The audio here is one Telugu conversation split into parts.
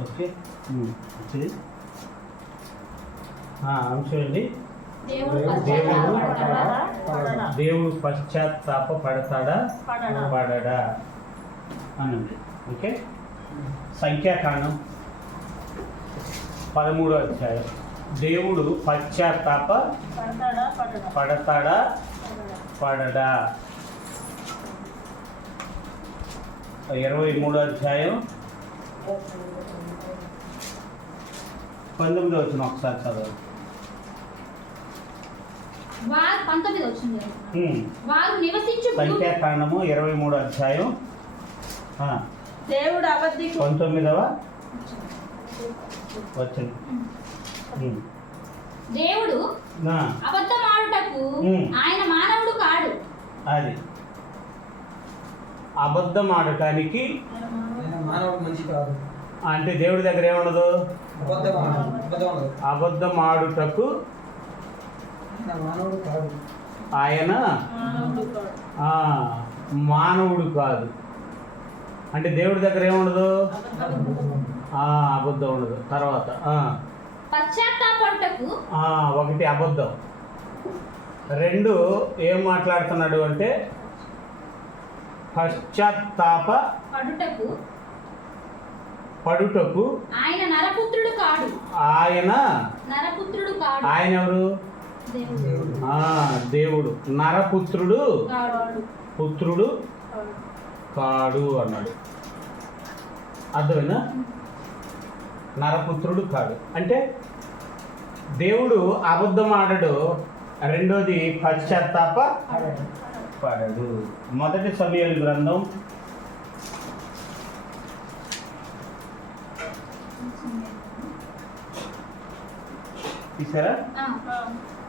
ఓకే అంశండి. దేవుడు పశ్చాత్తాప పడతాడా పడడా అనండి. ఓకే, సంఖ్యాకాండం 13వ అధ్యాయం. దేవుడు పశ్చాత్తాప పడతాడా పడడా. 23వ అధ్యాయం 19వ వచనం ఒకసారి చదవండి. సంఖ్యాకాండము 23వ అధ్యాయం దేవుడు అబద్ధికు 19వ వచనం. దేవుడు అబద్ధమాడుటకు ఆయన మానవుడు కాడు. అది అబద్ధం ఆడటానికి మానవుడు మనిషి కాదు. అంటే దేవుడి దగ్గర ఏముండదు, అబద్ధం ఆడుటకు మానవుడు కాదు. ఆయన మానవుడు కాదు. అంటే దేవుడి దగ్గర ఏముండదు, అబద్ధం ఉండదు. తర్వాత పశ్చాత్తాపడుటకు ఒకటి అబద్ధం, రెండు ఏం మాట్లాడుతున్నాడు అంటే పశ్చాత్తాప పడుటకు ఆయన నరపుత్రుడు కాడు. ఆయన నరపుత్రుడు కాడు. ఆయన ఎవరు? దేవుడు. నరపుత్రుడు పుత్రుడు కాడు అన్నాడు. అర్థమైనా? నరపుత్రుడు కాడు అంటే దేవుడు అబద్ధం ఆడడు. రెండోది పశ్చాత్తాప పడడు. మొదటి సమూయేలు గ్రంథం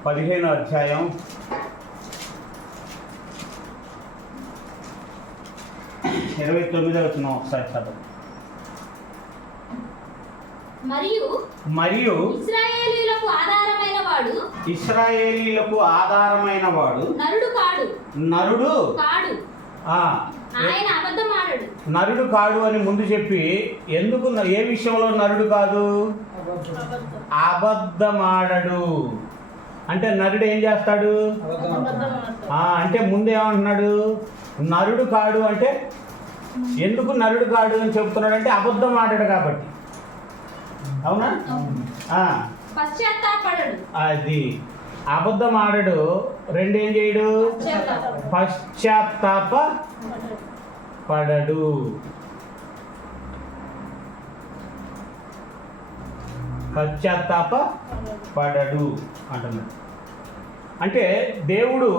15వ అధ్యాయం 29వ వచనం ఒకసారి చదవండి. మరియు ఇశ్రాయేలీయులకు ఆధారమైన వాడు నరుడు కాడు. ఆయన అబద్ధమాడడు. నరుడు కాడు అని ముందు చెప్పి ఎందుకు, ఏ విషయంలో నరుడు కాదు? అబద్ధమాడడు. అంటే నరుడు ఏం చేస్తాడు అంటే ముందేమంటున్నాడు, నరుడు కాడు అంటే ఎందుకు నరుడు కాడు అని చెప్తున్నాడు అంటే అబద్ధం ఆడాడు కాబట్టి. అవునా? అది అబద్ధం ఆడడు. రెండు ఏం చేయడు, పశ్చాత్తాప పడడు. పశ్చాత్తాప పడడు అంటున్నాడు. అంటే దేవుడు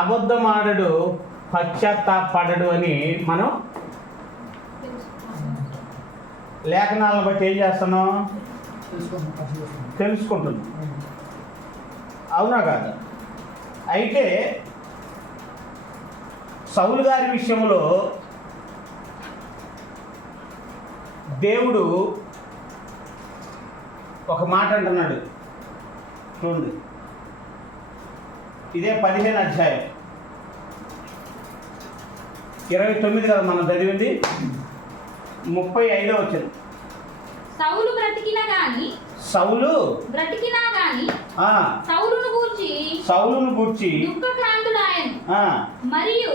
అబద్ధం ఆడడు, పశ్చాత్తాపడడు అని మనం లేఖనాలను బట్టి ఏం చేస్తున్నాం, తెలుసుకుంటున్నాం. అవునా కాదా? అయితే సౌలు గారి విషయంలో దేవుడు ఒక మాట అంటున్నాడు చూడండి. ఇదే 15వ అధ్యాయం 29 కదా మనం చదివింది. 35వ వచనం. సౌలు బ్రతికినా గాని సౌలును గూర్చి దుఃఖక్రాంతుడాయెను. మరియు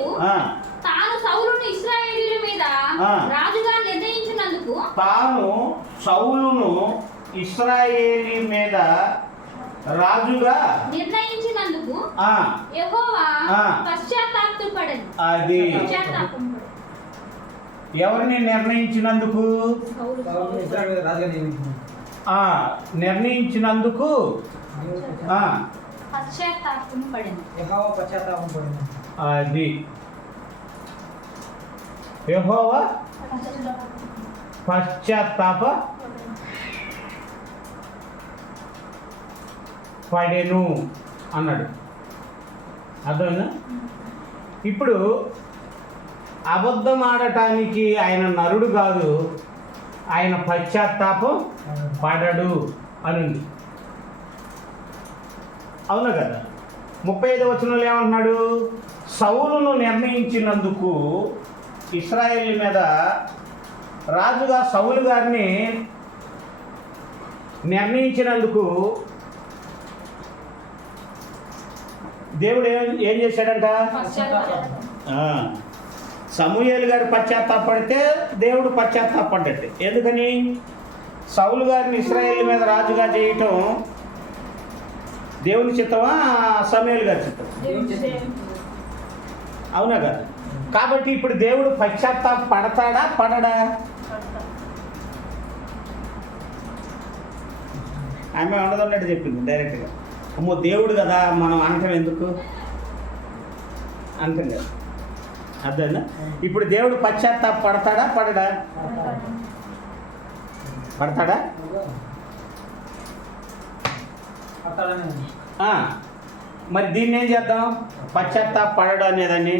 తాను సౌలును ఇశ్రాయేలీయుల మీద రాజుగా నిర్ణయించినందుకు యెహోవా పశ్చాత్తాపపడెను. అది ఎవరిని నిర్ణయించినందుకు? నిర్ణయించినందుకు అది యెహోవా పశ్చాత్తాప పడెను అన్నాడు. అర్థమైందా? ఇప్పుడు అబద్ధం ఆడటానికి ఆయన నరుడు కాదు, ఆయన పశ్చాత్తాపం పడడు అనుంది. అవునా కదా? 35వ వచనంలో ఏమంటున్నాడు? సౌలును నిర్ణయించినందుకు ఇశ్రాయేలు మీద రాజుగా సౌలు గారిని నిర్ణయించినందుకు దేవుడు ఏం చేశాడంట? సమూయేలు గారు పశ్చాత్తాపడితే దేవుడు పశ్చాత్తాపడ్డట్టు. ఎందుకని? సౌలు గారిని ఇశ్రాయేలు మీద రాజుగా చేయటం దేవుని చిత్తమా సమూయేలు గారి చిత్తం? అవునా కదా? కాబట్టి ఇప్పుడు దేవుడు పశ్చాత్తాపడతాడా పడడా? ఆమె ఉండదన్నట్టు చెప్పింది డైరెక్ట్గా. అమ్మో దేవుడు కదా మనం అనటం ఎందుకు అంటాం కదా, అర్థమైందా? ఇప్పుడు దేవుడు పశ్చాత్తాపడతాడా పడడా? పడతాడా? మరి దీన్ని ఏం చేద్దాం? పశ్చాత్తాపడడం అనేదాన్ని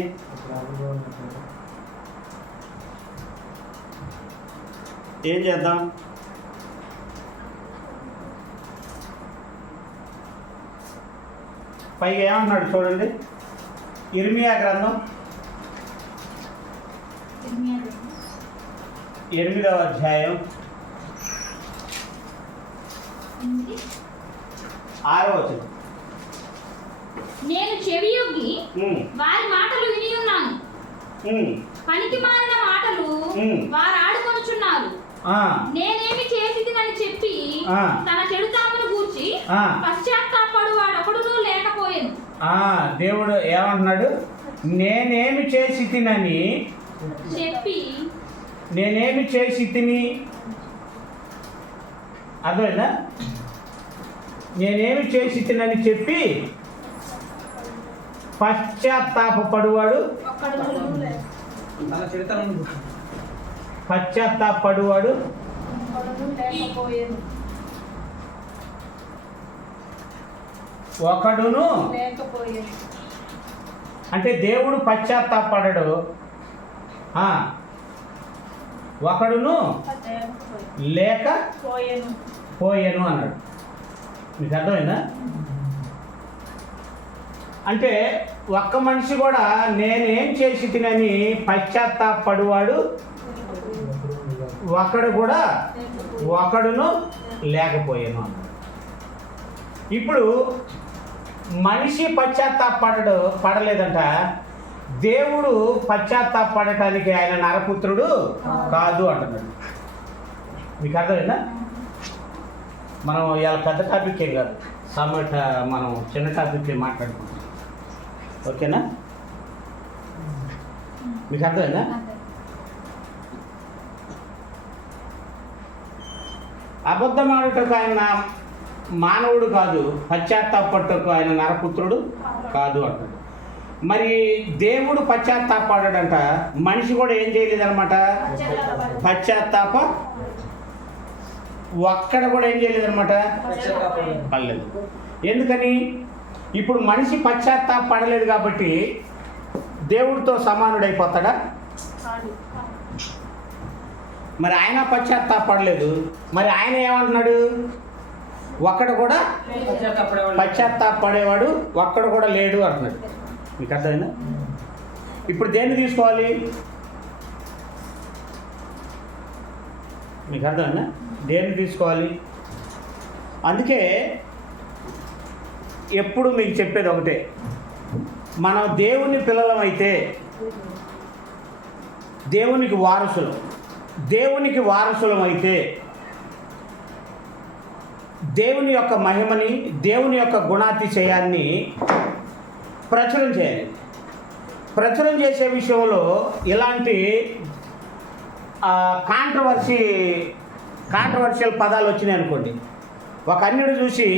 ఏం చేద్దాం? పైగా ఏమంటున్నాడు చూడండి, ఇర్మియా గ్రంథం 8వ అధ్యాయం 6వ వచనం. నేను చెవియొగ్గి వారి మాటలు విని ఉన్నాను, పనికి మారిన మాటలు వారు ఆడుకొనుచున్నారు. నేనేమి చేసిదినని చెప్పి తన చెడుతామును గూర్చి పశ్చాత్తాపడు వాడొకడును లేకపోయాను. దేవుడు ఏమంటున్నాడు? నేనేమి చేసి తినని చెప్పి, నేనేమి చేసి తిని, అర్థమైందా? నేనేమి చేసి తినని చెప్పి పశ్చాత్తాపడువాడు పశ్చాత్తాపడువాడు ఒకడును అంటే దేవుడు పశ్చాత్తాపడడు, ఒకడును లేకపోయాను అన్నాడు. మీకు అర్థమైందా? అంటే ఒక్క మనిషి కూడా నేనేం చేసి తినని పశ్చాత్తాపడువాడు ఒకడును లేకపోయాను అన్నాడు. ఇప్పుడు మనిషి పడలేదంట. దేవుడు పశ్చాత్తాపడటానికి ఆయన నరపుత్రుడు కాదు అంటున్నాడు. మీకు అర్థమైందా? మనం ఇలా పెద్ద టాపిక్ ఏం కాదు, మనం చిన్న టాపిక్ మాట్లాడుకుంటాం. ఓకేనా? మీకు అర్థమైందా? అబద్ధమాడుటకు ఆయన మానవుడు కాదు, పశ్చాత్తాపడటకు ఆయన నరపుత్రుడు కాదు అంటాడు. మరి దేవుడు పశ్చాత్తాపడాడంట, మనిషి కూడా ఏం చేయలేదన్నమాట, పశ్చాత్తాప ఒక్కడ కూడా ఏం చేయలేదన్నమాట, పడలేదు. ఎందుకని? ఇప్పుడు మనిషి పశ్చాత్తాపడలేదు కాబట్టి దేవుడితో సమానుడైపోతాడా? మరి ఆయన పశ్చాత్తాపడలేదు, మరి ఆయన ఏమంటున్నాడు? ఒక్కడు కూడా పశ్చాత్తాపడేవాడు ఒక్కడు కూడా లేడు అంటున్నాడు. మీకు అర్థమైందా? ఇప్పుడు దేన్ని తీసుకోవాలి? మీకు అర్థమైందా? దేన్ని తీసుకోవాలి? అందుకే ఎప్పుడు మీకు చెప్పేది ఒకటే, మనం దేవుని పిల్లలమైతే దేవునికి వారసులమైతే దేవుని యొక్క మహిమని, దేవుని యొక్క గుణాతిశయాన్ని ప్రచురం చేయాలి. ప్రచురం చేసే విషయంలో ఇలాంటి కాంట్రవర్షియల్ పదాలు వచ్చినాయి అనుకోండి. ఒక అన్యుడు చూసి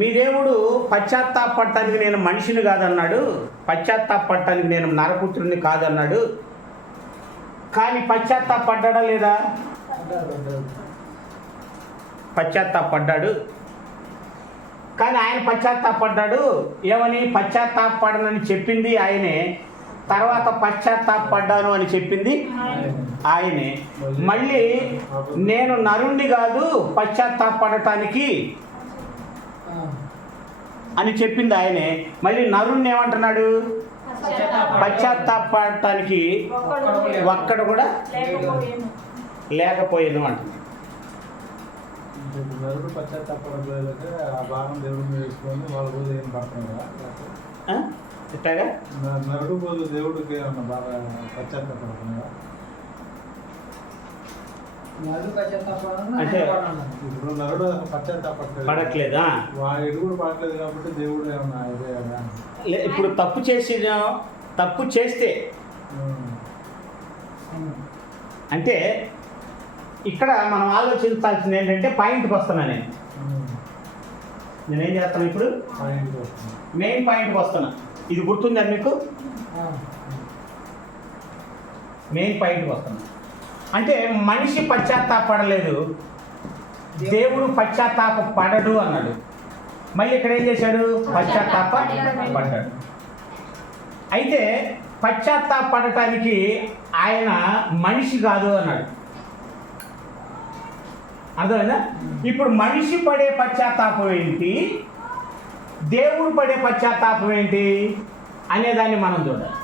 మీ దేవుడు పశ్చాత్తాపడటానికి నేను మనిషిని కాదన్నాడు, పశ్చాత్తాపడటానికి నేను నరపుత్రుడిని కాదన్నాడు, కానీ పశ్చాత్తాపడ్డా లేదా? పశ్చాత్తాపడ్డాడు. కానీ ఆయన పశ్చాత్తాపడ్డాడు. ఏమని? పశ్చాత్తాపడనని చెప్పింది ఆయనే, తర్వాత పశ్చాత్తాపడ్డాను అని చెప్పింది ఆయనే. మళ్ళీ నేను నరుణ్ణి కాదు పశ్చాత్తాపడటానికి అని చెప్పింది ఆయనే. మళ్ళీ నరుణ్ణి ఏమంటున్నాడు? పశ్చాత్తాపడటానికి ఒక్కడు కూడా లేకపోయేది అంటుంది. నరుడు పశ్చాత్తాపడలేదంటే ఆ భారం దేవుడి మీద వేసుకొని వాళ్ళ రోజు ఏం పడుతున్నారా? ఇట్లాగా నరుడు రోజు దేవుడికి ఏమన్నా బాగా పశ్చాత్తాపడుతున్నారా? అంటే ఇప్పుడు నరుడు పశ్చాత్తాపడలేదు పడట్లేదా? వాడు ఎడుగుడు పడట్లేదు కాబట్టి దేవుడు ఏమన్నా ఇదే కదా? ఇప్పుడు తప్పు చేస్తే అంటే ఇక్కడ మనం ఆలోచించాల్సింది ఏంటంటే పాయింట్కి వస్తున్నా నేనేం చేస్తాను ఇప్పుడు మెయిన్ పాయింట్కి వస్తున్నా. ఇది గుర్తుందా మీకు? మెయిన్ పాయింట్కి వస్తున్నా. అంటే మనిషి పశ్చాత్తాపడలేదు, దేవుడు పశ్చాత్తాప పడడు అన్నాడు. మళ్ళీ ఇక్కడ ఏం చేశాడు? పశ్చాత్తాప పడ్డాడు. అయితే పశ్చాత్తాపడటానికి ఆయన మనిషి కాదు అన్నాడు. అర్థమైందా? ఇప్పుడు మనిషి పడే పశ్చాత్తాపం ఏంటి, దేవుడు పడే పశ్చాత్తాపం ఏంటి అనేదాన్ని మనం చూడాలి.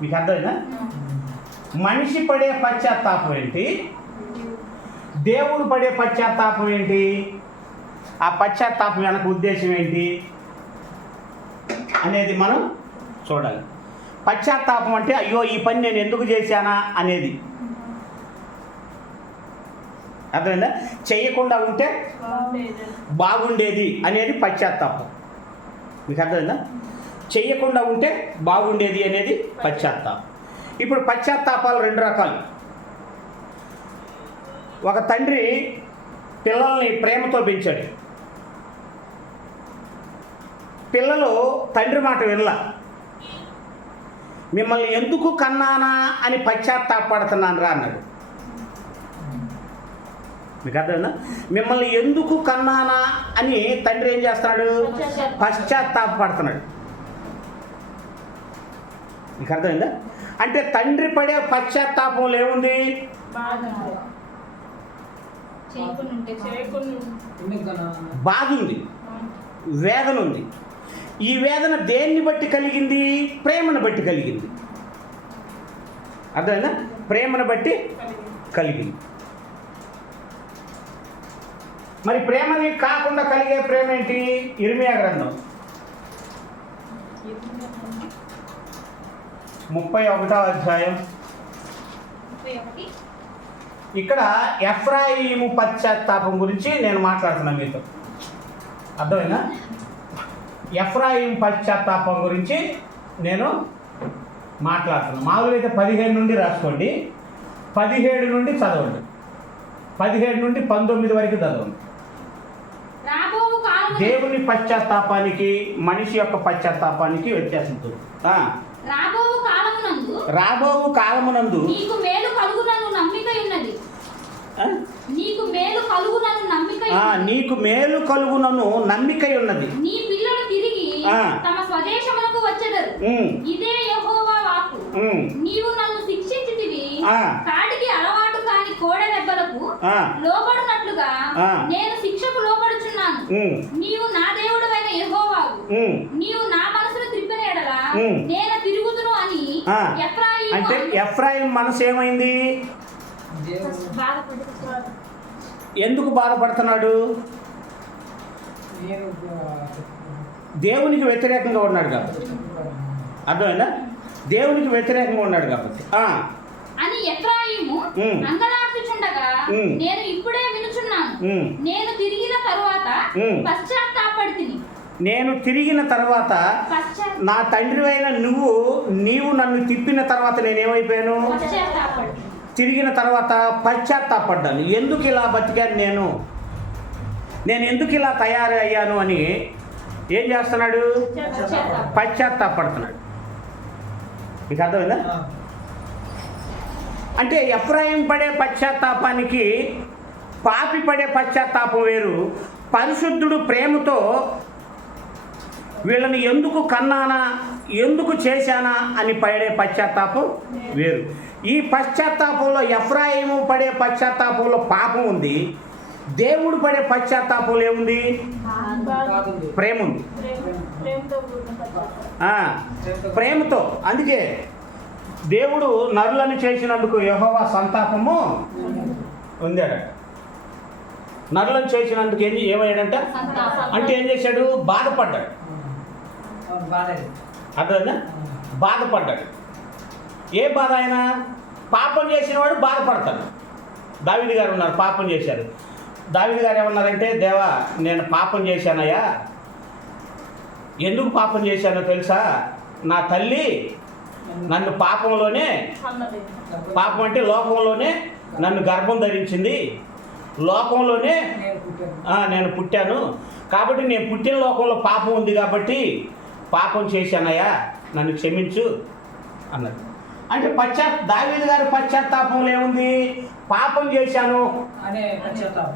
మీకు అర్థమైందా? మనిషి పడే పశ్చాత్తాపం ఏంటి, దేవుడు పడే పశ్చాత్తాపం ఏంటి, ఆ పశ్చాత్తాపం వెనక ఉద్దేశం ఏంటి అనేది మనం చూడాలి. పశ్చాత్తాపం అంటే అయ్యో ఈ పని నేను ఎందుకు చేశానా అనేది. అర్థమైందా? చేయకుండా ఉంటే బాగుండేది అనేది పశ్చాత్తాపం. మీకు అర్థమైందా? చేయకుండా ఉంటే బాగుండేది అనేది పశ్చాత్తాపం. ఇప్పుడు పశ్చాత్తాపాలు రెండు రకాలు. ఒక తండ్రి పిల్లల్ని ప్రేమతో పెంచాడు. పిల్లలు తండ్రి మాట వినలా. మిమ్మల్ని ఎందుకు కన్నానా అని పశ్చాత్తాపడుతున్నాను రా అన్నాడు. మీకు అర్థమైందా? మిమ్మల్ని ఎందుకు కన్నానా అని తండ్రి ఏం చేస్తున్నాడు? పశ్చాత్తాపడుతున్నాడు. మీకు అర్థమైందా? అంటే తండ్రి పడే పశ్చాత్తాపంలో ఏముంది? బాధ ఉంది, వేదన ఉంది. ఈ వేదన దేన్ని బట్టి కలిగింది? ప్రేమను బట్టి కలిగింది. అర్థమైందా? ప్రేమను బట్టి కలిగింది. మరి ప్రేమని కాకుండా కలిగే ప్రేమ ఏంటి? ఇర్మియా గ్రంథం 31వ అధ్యాయం. ఇక్కడ ఎఫ్రాయిము పశ్చాత్తాపం గురించి నేను మాట్లాడుతున్నాను మీతో. అర్థమైందా? ఎఫ్రాయిం పశ్చాత్తాపం గురించి నేను మాట్లాడుతున్నాను. మామూలుగా అయితే 15 నుండి రాసుకోండి, 17 నుండి చదవండి, 17 నుండి 19 వరకు చదవండి. దేవుని పశ్చాత్తాపానికి మనిషి యొక్క పశ్చాత్తాపానికి వ్యత్యాసం. రాబోవు కాలమునందు నీకు మేలు కలుగునను నమ్మిక ఉన్నది. నీకు మేలు కలుగునను నమ్మిక ఉన్నది. నీ పిల్లలు తిరిగి తమ స్వదేశమునకు వచ్చెదరు. ఇదే యెహోవా వాక్కు. నీవు నన్ను శిక్షించితివి, కాడికి అలవాటు కాని కోడె దెబ్బలకు లోబడినట్లుగా నేను శిక్షకు లోబడుచున్నాను. నీవు నా దేవుడవైన యెహోవావు. నీవు నా మనసును త్రిప్పిన ఎడల నేను తిరుగుదును అని ఎఫ్రాయిము. అంటే ఎఫ్రాయిం మనసు ఏమైంది? ఎందుకు బాధపడుతున్నాడు? దేవునికి వ్యతిరేకంగా ఉన్నాడు కాబట్టి. అర్థమైందా? దేవునికి వ్యతిరేకంగా ఉన్నాడు కాబట్టి. అని ఎఫ్రాయిము అంగలార్చుచుండగా నేను ఇప్పుడే వినుచున్నాను. నేను తిరిగిన తరువాత పశ్చాత్తాపడితిని. నేను తిరిగిన తర్వాత నా తండ్రివైన నీవు నన్ను తిప్పిన తర్వాత నేనేమైపోయాను? తిరిగిన తర్వాత పశ్చాత్తాపడ్డాను. ఎందుకు ఇలా బతికాను నేను ఎందుకు ఇలా తయారు అయ్యాను అని ఏం చేస్తున్నాడు? పశ్చాత్తాపడుతున్నాడు. మీకు అర్థమైందా? అంటే ఎఫ్రాయిం పడే పశ్చాత్తాపానికి పాపి పడే పశ్చాత్తాపం వేరు. పరిశుద్ధుడు ప్రేమతో వీళ్ళని ఎందుకు కన్నానా, ఎందుకు చేశానా అని పడే పశ్చాత్తాపం వేరు. ఈ పశ్చాత్తాపంలో ఎఫ్రాయిము పడే పశ్చాత్తాపంలో పాపం ఉంది. దేవుడు పడే పశ్చాత్తాపంలో ఏముంది? ప్రేమ ఉంది. ప్రేమతో. అందుకే దేవుడు నరులను చేసినందుకు యెహోవా సంతాపము ఉందాడట. నరులను చేసినందుకు ఏమయ్యాడంట అంటే ఏం చేశాడు? బాధపడ్డాడు. అర్థమైందా? బాధపడ్డాడు. ఏ బాధ? ఆయన పాపం చేసిన వాడు బాధపడతాడు. దావీదు గారు ఉన్నారు, పాపం చేశారు. దావీదు గారు ఏమన్నారంటే, దేవా నేను పాపం చేశానయ్యా. ఎందుకు పాపం చేశానో తెలుసా? నా తల్లి నన్ను పాపంలోనే, పాపం అంటే లోకంలోనే నన్ను గర్భం ధరించింది, లోకంలోనే నేను పుట్టాను, కాబట్టి నేను పుట్టిన లోకంలో పాపం ఉంది కాబట్టి పాపం చేశానయ్యా, నన్ను క్షమించు అన్నది. అంటే దావీదు గారి పశ్చాత్తాపంలో ఏముంది? పాపం చేశాను అనే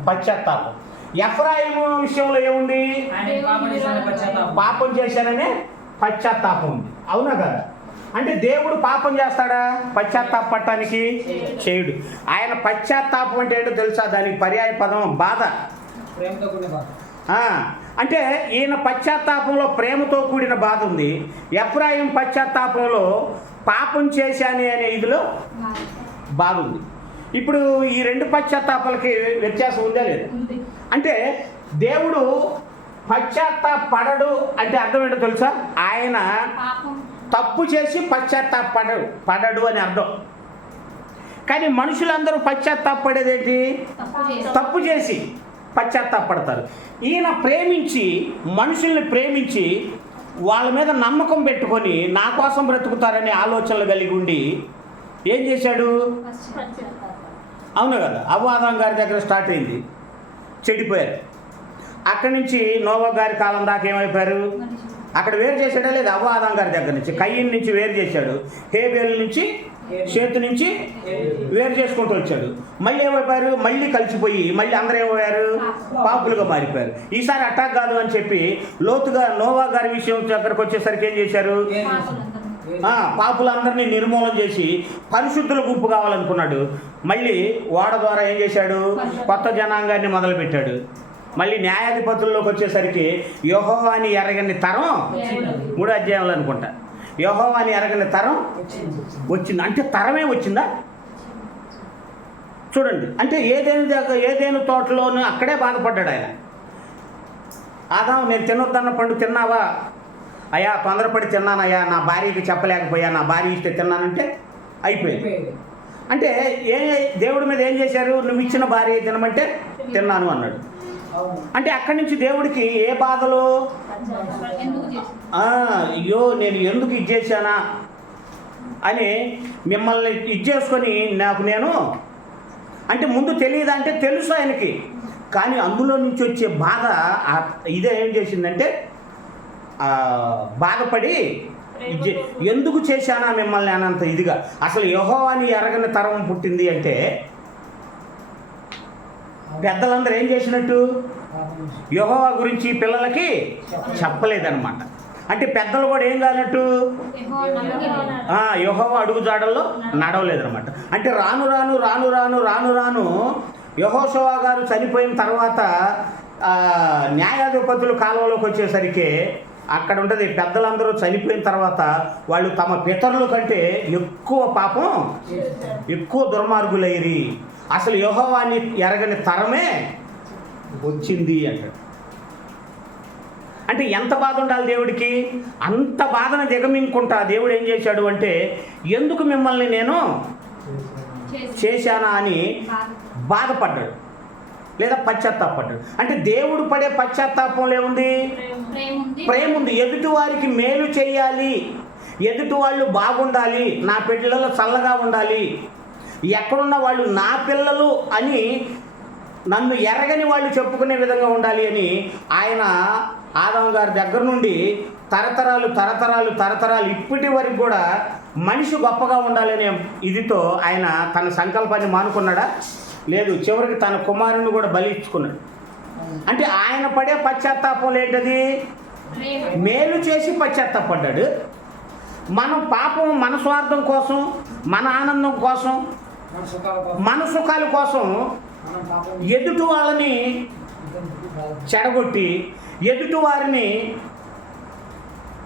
పశ్చాత్తాపం. ఎఫ్రాయిము విషయంలో ఏముంది? పాపం చేశాననే పశ్చాత్తాపం ఉంది. అవునా కదా? అంటే దేవుడు పాపం చేస్తాడా పశ్చాత్తాపడటానికి? చేయడు. ఆయన పశ్చాత్తాపం అంటే ఏంటో తెలుసా? దానికి పర్యాయ పదం బాధ. అంటే ఈయన పశ్చాత్తాపంలో ప్రేమతో కూడిన బాధ ఉంది. ఎఫ్రాయిం పశ్చాత్తాపంలో పాపం చేశాను అనే ఇదిలో బాధ ఉంది. ఇప్పుడు ఈ రెండు పశ్చాత్తాపాలకి వ్యత్యాసం ఉందా లేదా? అంటే దేవుడు పశ్చాత్తాపడడు అంటే అర్థం ఏంటో తెలుసా? ఆయన తప్పు చేసి పడడు అని అర్థం. కానీ మనుషులందరూ పశ్చాత్తాపడేది ఏంటి? తప్పు చేసి పశ్చాత్తాపడతారు. ఈయన ప్రేమించి, మనుషుల్ని ప్రేమించి వాళ్ళ మీద నమ్మకం పెట్టుకొని నా కోసం బ్రతుకుతారనే ఆలోచనలు కలిగి ఉండి ఏం చేశాడు? అవును కదా? అవ్వాదం గారి దగ్గర స్టార్ట్ అయింది, చెడిపోయారు. అక్కడి నుంచి నోవా గారి కాలం దాకా ఏమైపోయారు? అక్కడ వేరు చేశాడా లేదా? అవ్వాదం గారి దగ్గర నుంచి కయ్యిన్ నుంచి వేరు చేశాడు, హేబేలు నుంచి చేతు నుంచి వేరు చేసుకుంటూ వచ్చాడు. మళ్ళీ ఏమైపోయారు? మళ్ళీ కలిసిపోయి మళ్ళీ అందరూ ఏమయ్యారు? పాపులుగా మారిపోయారు. ఈసారి అటాక్ కాదు అని చెప్పి లోతుగా నోవా గారి విషయం దగ్గరకు వచ్చేసరికి ఏం చేశారు? పాపులందరినీ నిర్మూలన చేసి పరిశుద్ధుల గుంపు కావాలనుకున్నాడు. మళ్ళీ ఓడ ద్వారా ఏం చేశాడు? కొత్త జనాంగాన్ని మొదలుపెట్టాడు. మళ్ళీ న్యాయాధిపతుల్లోకి వచ్చేసరికి యెహోవాని ఎరగని తరం 3వ అధ్యాయంలో అనుకుంటా, యెహోవాని ఎరగని తరం వచ్చింది. అంటే తరమే వచ్చిందా? చూడండి. అంటే ఏదేను తోటలోనూ అక్కడే బాధపడ్డాడు ఆయన. ఆదాము నేను తినొద్దన్న పండు తిన్నావా? అయ్యా తొందరపడి తిన్నానయ్యా, నా భార్యకి చెప్పలేకపోయా, నా భార్య ఇస్తే తిన్నానంటే అయిపోయింది. అంటే దేవుడి మీద ఏం చేశారు? నువ్వు ఇచ్చిన భార్య తినమంటే తిన్నాను అన్నాడు. అంటే అక్కడి నుంచి దేవుడికి ఏ బాధలు? అయ్యో నేను ఎందుకు ఇచ్చేసానా అని మిమ్మల్ని ఇచ్చేసుకొని నేను అంటే ముందు తెలియదా అంటే తెలుసు ఆయనకి. కానీ అందులో నుంచి వచ్చే బాధ ఇదే ఏం చేసిందంటే బాధపడి ఎందుకు చేశానా మిమ్మల్ని అనంత ఇదిగా. అసలు యెహోవాని ఎరగని తరం పుట్టింది అంటే పెద్దలందరూ ఏం చేసినట్టు? యెహోవా గురించి పిల్లలకి చెప్పలేదన్నమాట. అంటే పెద్దలు కూడా ఏం కానట్టు? యెహోవా అడుగుజాడల్లో నడవలేదన్నమాట. అంటే రాను రాను రాను రాను రాను రాను యెహోషువ గారు చనిపోయిన తర్వాత న్యాయాధిపతుల కాలంలోకి వచ్చేసరికి అక్కడ ఉంటుంది, పెద్దలందరూ చనిపోయిన తర్వాత వాళ్ళు తమ పితరుల కంటే ఎక్కువ పాపం, ఎక్కువ దుర్మార్గులైరి, అసలు యెహోవాని ఎరగని తరమే వచ్చింది అంటాడు. అంటే ఎంత బాధ ఉండాలి దేవుడికి? అంత బాధను దిగమింగుకుంటా దేవుడు ఏం చేశాడు అంటే, ఎందుకు మిమ్మల్ని నేను చేశానా అని బాధపడ్డాడు లేదా పశ్చాత్తాపడ్డాడు. అంటే దేవుడు పడే పశ్చాత్తాపంలో ఏముంది? ప్రేమ ఉంది. ఎదుటి వారికి మేలు చేయాలి, ఎదుటి వాళ్ళు బాగుండాలి, నా పిల్లలు చల్లగా ఉండాలి, ఎక్కడున్న వాళ్ళు నా పిల్లలు అని నన్ను ఎరగని వాళ్ళు చెప్పుకునే విధంగా ఉండాలి అని ఆయన ఆదాము గారి దగ్గర నుండి తరతరాలు తరతరాలు తరతరాలు ఇప్పటి వరకు కూడా మనిషి గొప్పగా ఉండాలనే ఇదితో ఆయన తన సంకల్పాన్ని మానుకున్నాడా? లేదు. చివరికి తన కుమారుని కూడా బలి ఇచ్చుకున్నాడు. అంటే ఆయన పడే పశ్చాత్తాపం ఏంటది? మేలు చేసి పశ్చాత్తాపడ్డాడు. మనం పాపం మన స్వార్థం కోసం, మన ఆనందం కోసం, మన సుఖాల కోసం ఎదుటి వాళ్ళని చెడగొట్టి ఎదుటి వారిని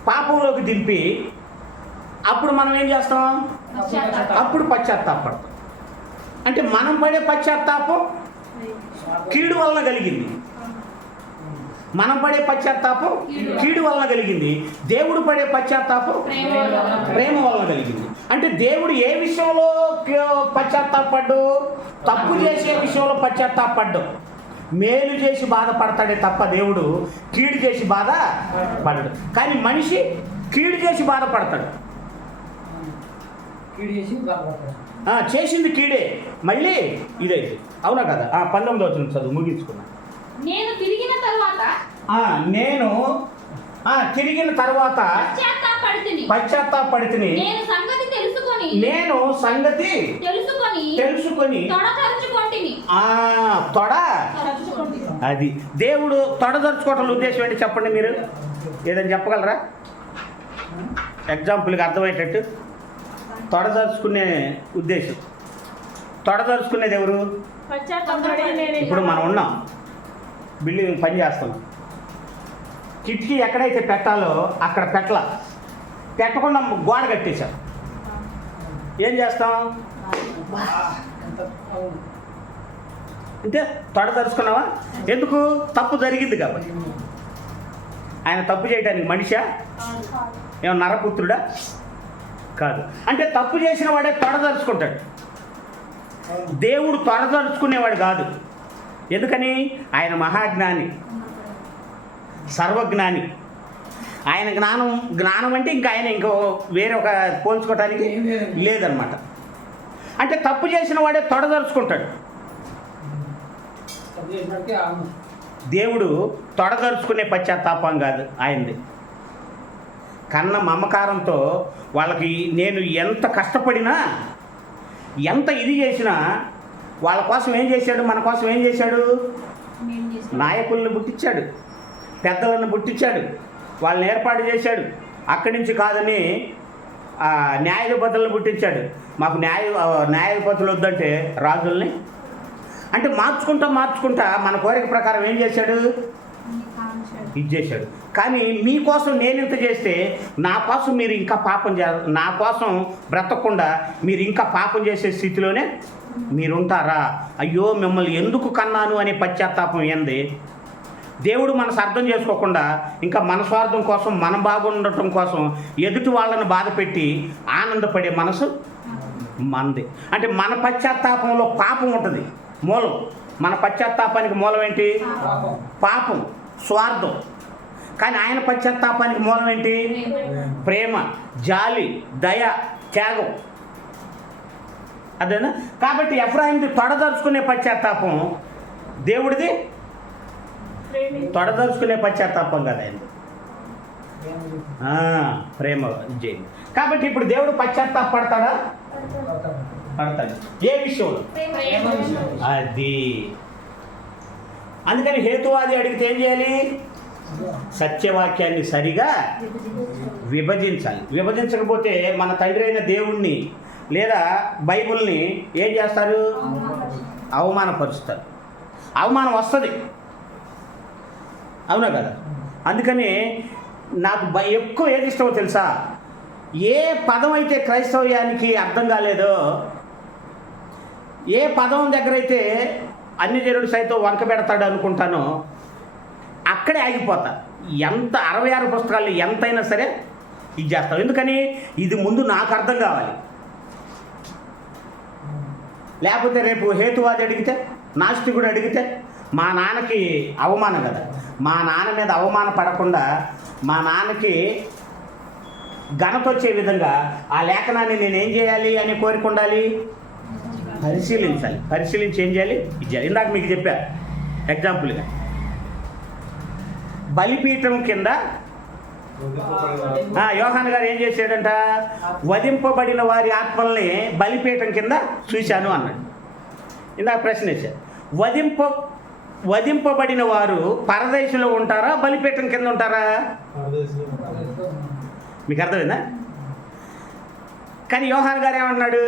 పాపంలోకి దింపి అప్పుడు మనం ఏం చేస్తాం? అప్పుడు పశ్చాత్తాపడతాం. అంటే మనం పడే పశ్చాత్తాపం కీడు వలన కలిగింది. మనం పడే పశ్చాత్తాపం కీడు వలన కలిగింది. దేవుడు పడే పశ్చాత్తాపం ప్రేమ వలన కలిగింది. అంటే దేవుడు ఏ విషయంలో పశ్చాత్తాపడ్డు? తప్పు చేసే విషయంలో పశ్చాత్తాపడ్డు. మేలు చేసి బాధపడతాడే తప్ప దేవుడు కీడు చేసి బాధ పడడు. కానీ మనిషి కీడు చేసి బాధపడతాడు. కీడు చేసి బాధపడతాడు. చేసింది కీడే, మళ్ళీ ఇదైతే. అవునా కదా? 19వ వచనం చదువు, ముగించుకున్నా. నేను తిరిగిన తర్వాత పశ్చాత్తాపడితిని. నేను సంగతి తెలుసుకొని తొడ అది దేవుడు తొడదరుచుకోవటం ఉద్దేశం ఏంటి చెప్పండి మీరు? ఏదని చెప్పగలరా? ఎగ్జాంపుల్గా అర్థమయ్యేటట్టు తొడదరుచుకునే ఉద్దేశం. తొడదరుచుకునేది ఎవరు? ఇప్పుడు మనం ఉన్నాం, బిల్డింగ్ పని చేస్తున్నాం. కిటికీ ఎక్కడైతే పెట్టాలో అక్కడ పెట్టకుండా గోడ కట్టేశాం. ఏం చేస్తాం? అంటే తొడ తరుచుకున్నావా? ఎందుకు? తప్పు జరిగింది కాబట్టి. ఆయన తప్పు చేయడానికి మనిషా? ఏమన్నా నరపుత్రుడా? కాదు. అంటే తప్పు చేసిన వాడే తొడ తరుచుకుంటాడు. దేవుడు తొడ తరుచుకునేవాడు కాదు. ఎందుకని? ఆయన మహాజ్ఞాని, సర్వజ్ఞాని. ఆయన జ్ఞానం అంటే ఇంకా ఆయన ఇంకో వేరే ఒక పోల్చుకోవటానికి లేదనమాట. అంటే తప్పు చేసిన వాడే తొడదరుచుకుంటాడు. దేవుడు తొడదరుచుకునే పశ్చాత్తాపం కాదు ఆయనది. కన్న మమకారంతో వాళ్ళకి నేను ఎంత కష్టపడినా, ఎంత ఇది చేసినా వాళ్ళ కోసం ఏం చేశాడు? మన కోసం ఏం చేశాడు? నాయకులను పుట్టించాడు, పెద్దలను పుట్టించాడు, వాళ్ళని ఏర్పాటు చేశాడు. అక్కడి నుంచి కాదని న్యాయాధిపతులను పుట్టించాడు. మాకు న్యాయాధిపతులు వద్దంటే రాజుల్ని. అంటే మార్చుకుంటా మన కోరిక ప్రకారం ఏం చేశాడు? ఇది చేశాడు. కానీ మీకోసం నేను ఇంత చేస్తే నా కోసం మీరు ఇంకా పాపం నా కోసం బ్రతకకుండా మీరు ఇంకా పాపం చేసే స్థితిలోనే మీరుంటారా? అయ్యో మిమ్మల్ని ఎందుకు కన్నాను అనే పశ్చాత్తాపం ఏంది? దేవుడు మనసు అర్థం చేసుకోకుండా ఇంకా మన స్వార్థం కోసం, మన బాగుండటం కోసం ఎదుటి వాళ్ళని బాధ పెట్టి ఆనందపడే మనసు మనది. అంటే మన పశ్చాత్తాపంలో పాపం ఉంటుంది మూలం. మన పశ్చాత్తాపానికి మూలం ఏంటి? పాపం, స్వార్థం. కానీ ఆయన పశ్చాత్తాపానికి మూలం ఏంటి? ప్రేమ, జాలి, దయ, త్యాగం. అదేనా? కాబట్టి ఎఫ్రాయిమ్ది తొడదరుచుకునే పశ్చాత్తాపం, దేవుడిది తొడదరుచుకునే పశ్చాత్తాపం కదా ఆయన. ప్రేమ చేయండి. కాబట్టి ఇప్పుడు దేవుడు పశ్చాత్తాపడతాడా? పడతాడు. ఏ విషయంలో? అది. అందుకని హేతువాది అడిగితే ఏం చేయాలి? సత్యవాక్యాన్ని సరిగా విభజించాలి. విభజించకపోతే మన తండ్రి అయిన దేవుణ్ణి లేదా బైబిల్ని ఏం చేస్తారు? అవమానపరుస్తారు. అవమానం వస్తుంది, అవునా కదా? అందుకని నాకు ఎక్కువ ఏది ఇష్టమో తెలుసా? ఏ పదం అయితే క్రైస్తవ్యానికి అర్థం కాలేదో, ఏ పదం దగ్గర అయితే అన్ని జనుడు సైతం వంక పెడతాడు అనుకుంటానో అక్కడే ఆగిపోతా. 66 పుస్తకాలు ఎంతైనా సరే ఇది చేస్తాం. ఎందుకని? ఇది ముందు నాకు అర్థం కావాలి. లేకపోతే రేపు హేతువాది అడిగితే, నాస్తికుడు అడిగితే మా నాన్నకి అవమానం కదా. మా నాన్న మీద అవమానం పడకుండా మా నాన్నకి ఘనత వచ్చే విధంగా ఆ లేఖనాన్ని నేనేం చేయాలి అని కోరిక ఉండాలి? పరిశీలించాలి. పరిశీలించి ఏం చేయాలి? ఇచ్చాలి. ఇందాక మీకు చెప్పా ఎగ్జాంపుల్గా, బలిపీఠం కింద యోహాను గారు ఏం చేశాడంట? వధింపబడిన వారి ఆత్మల్ని బలిపీఠం కింద చూశాను అన్నాడు. ఇందాక ప్రశ్న వేశారు, వధింపబడిన వారు పరదేశంలో ఉంటారా, బలిపీఠం కింద ఉంటారా? మీకు అర్థమైందా? కానీ యోహాను గారు ఏమన్నాడు?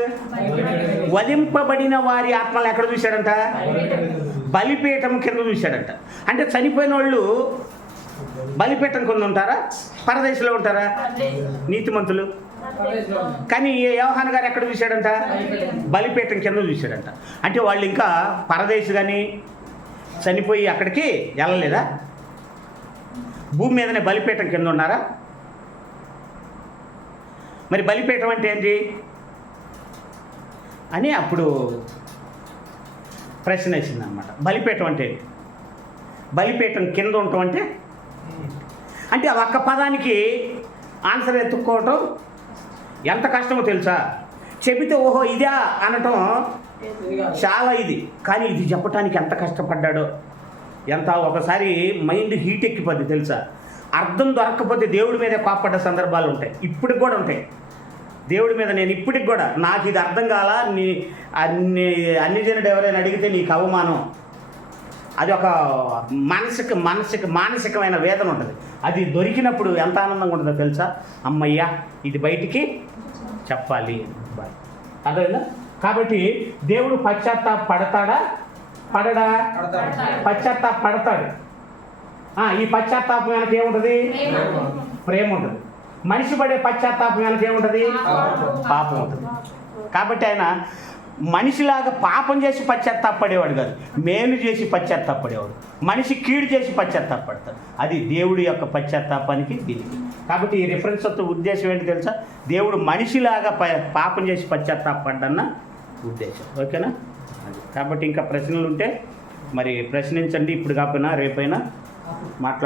వధింపబడిన వారి ఆత్మలు ఎక్కడ చూశాడంట? బలిపీఠం కింద చూశాడంట. అంటే చనిపోయిన వాళ్ళు బలిపీఠం కింద ఉంటారా, పరదేశంలో ఉంటారా నీతిమంతులు? కానీ ఈ యోహాను గారు ఎక్కడ చూశాడంట? బలిపీఠం కింద చూశాడంట. అంటే వాళ్ళు ఇంకా పరదేశి కానీ చనిపోయి అక్కడికి వెళ్ళలేదా? భూమి మీదనే బలిపీఠం కింద ఉన్నారా? మరి బలిపీఠం అంటే ఏంటి అని అప్పుడు ప్రశ్న వేసింది అనమాట. బలిపీఠం అంటే ఏంటి? బలిపీఠం కింద ఉండటం అంటే ఆ ఒక్క పదానికి ఆన్సర్ ఎత్తుక్కోవటం ఎంత కష్టమో తెలుసా? చెబితే ఓహో ఇదా అనటం చాలా ఇది, కానీ ఇది చెప్పటానికి ఎంత కష్టపడ్డాడో, ఎంత ఒకసారి మైండ్ హీట్ ఎక్కిపోద్ది తెలుసా? అర్థం దొరకకపోతే దేవుడి మీద కోప్పడ్డ సందర్భాలు ఉంటాయి, ఇప్పటికి కూడా ఉంటాయి. దేవుడి మీద నేను ఇప్పటికి కూడా నాకు ఇది అర్థం కాలా, నీ అన్ని జనుడు ఎవరైనా అడిగితే నీకు అవమానం, అది ఒక మానసికమైన వేదన ఉంటుంది. అది దొరికినప్పుడు ఎంత ఆనందంగా ఉంటుందో తెలుసా? అమ్మయ్యా ఇది బయటికి చెప్పాలి అర్థమైందా? కాబట్టి దేవుడు పడతాడా పడడా? పడతాడు. ఈ పశ్చాత్తాపం వెనక ఏముంటుంది? ప్రేమ ఉంటుంది. మనిషి పడే పశ్చాత్తాపం వెనక ఏముంటుంది? పాపం ఉంటుంది. కాబట్టి ఆయన మనిషిలాగా పాపం చేసి పశ్చాత్తాపడేవాడు కాదు, మేలు చేసి పశ్చాత్తాపడేవాడు. మనిషి కీడు చేసి పశ్చాత్తాపడతాడు. అది దేవుడి యొక్క పశ్చాత్తాపానికి దీనికి. కాబట్టి ఈ రిఫరెన్స్ యొక్క ఉద్దేశం ఏంటి తెలుసా? దేవుడు మనిషిలాగా పాపం చేసి పశ్చాత్తాపడ్డన్న ఉద్దేశం. ఓకేనా? అది కాబట్టి ఇంకా ప్రశ్నలు ఉంటే మరి ప్రశ్నించండి, ఇప్పుడు కాకపోయినా రేపైనా మాట్లాడ